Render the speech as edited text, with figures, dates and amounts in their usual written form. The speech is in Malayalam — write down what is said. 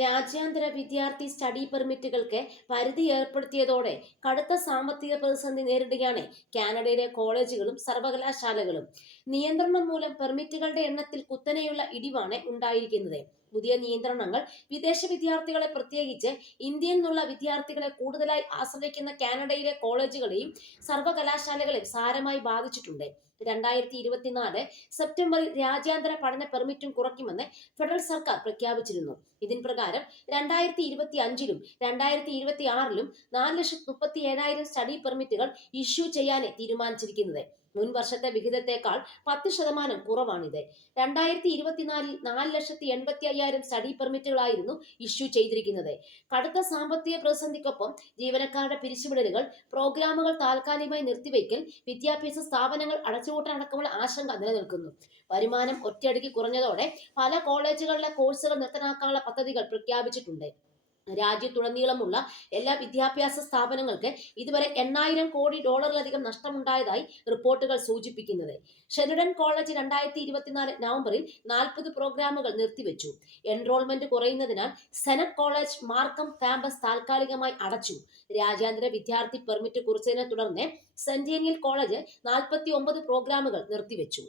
രാജ്യാന്തര വിദ്യാർത്ഥി സ്റ്റഡി പെർമിറ്റുകൾക്ക് പരിധി ഏർപ്പെടുത്തിയതോടെ കടുത്ത സാമ്പത്തിക പ്രതിസന്ധി നേരിടുകയാണ് കാനഡയിലെ കോളേജുകളും സർവകലാശാലകളും. നിയന്ത്രണം മൂലം പെർമിറ്റുകളുടെ എണ്ണത്തിൽ കുത്തനെയുള്ള ഇടിവാണ് ഉണ്ടായിരിക്കുന്നത്. പുതിയ നിയന്ത്രണങ്ങൾ വിദേശ വിദ്യാർത്ഥികളെ, പ്രത്യേകിച്ച് ഇന്ത്യയിൽ നിന്നുള്ള വിദ്യാർത്ഥികളെ കൂടുതലായി ആശ്രയിക്കുന്ന കാനഡയിലെ കോളേജുകളെയും സർവകലാശാലകളെയും സാരമായി ബാധിച്ചിട്ടുണ്ട്. 2024 സെപ്റ്റംബറിൽ രാജ്യാന്തര പഠന പെർമിറ്റും കുറയ്ക്കുമെന്ന് ഫെഡറൽ സർക്കാർ പ്രഖ്യാപിച്ചിരുന്നു. ഇതിൻ പ്രകാരം 2025-ലും 2026-ലും 4,37,000 സ്റ്റഡി പെർമിറ്റുകൾ ഇഷ്യൂ ചെയ്യാൻ തീരുമാനിച്ചിരിക്കുന്നത്. മുൻ വർഷത്തെ വിഹിതത്തെക്കാൾ 10% കുറവാണിത്. 2024-ൽ 4,85,000 സ്റ്റഡി പെർമിറ്റുകളായിരുന്നു ഇഷ്യൂ ചെയ്തിരിക്കുന്നത്. കടുത്ത സാമ്പത്തിക പ്രതിസന്ധിക്കൊപ്പം ജീവനക്കാരുടെ പിരിച്ചുവിടലുകൾ, പ്രോഗ്രാമുകൾ താൽക്കാലികമായി നിർത്തിവയ്ക്കൽ, വിദ്യാഭ്യാസ സ്ഥാപനങ്ങൾ അടച്ചുപൂട്ടലടക്കമുള്ള ആശങ്ക നിലനിൽക്കുന്നു. വരുമാനം ഒറ്റയടിക്ക് കുറഞ്ഞതോടെ പല കോളേജുകളിലെ കോഴ്സുകൾ നിർത്തലാക്കാനുള്ള പദ്ധതികൾ പ്രഖ്യാപിച്ചിട്ടുണ്ട്. രാജ്യത്തുടനീളമുള്ള എല്ലാ വിദ്യാഭ്യാസ സ്ഥാപനങ്ങൾക്ക് ഇതുവരെ 8,000 കോടി ഡോളറിലധികം നഷ്ടമുണ്ടായതായി റിപ്പോർട്ടുകൾ സൂചിപ്പിക്കുന്നത്. ഷെറിഡൻ കോളേജ് 2024 നവംബറിൽ 40 പ്രോഗ്രാമുകൾ നിർത്തിവെച്ചു. എൻറോൾമെന്റ് കുറയുന്നതിനാൽ സെനറ്റ് കോളേജ് മാർക്കം ക്യാമ്പസ് താൽക്കാലികമായി അടച്ചു. രാജ്യാന്തര വിദ്യാർത്ഥി പെർമിറ്റ് കുറിച്ചതിനെ തുടർന്ന് സെന്റിയനിയൽ കോളേജ് 49 പ്രോഗ്രാമുകൾ നിർത്തിവെച്ചു.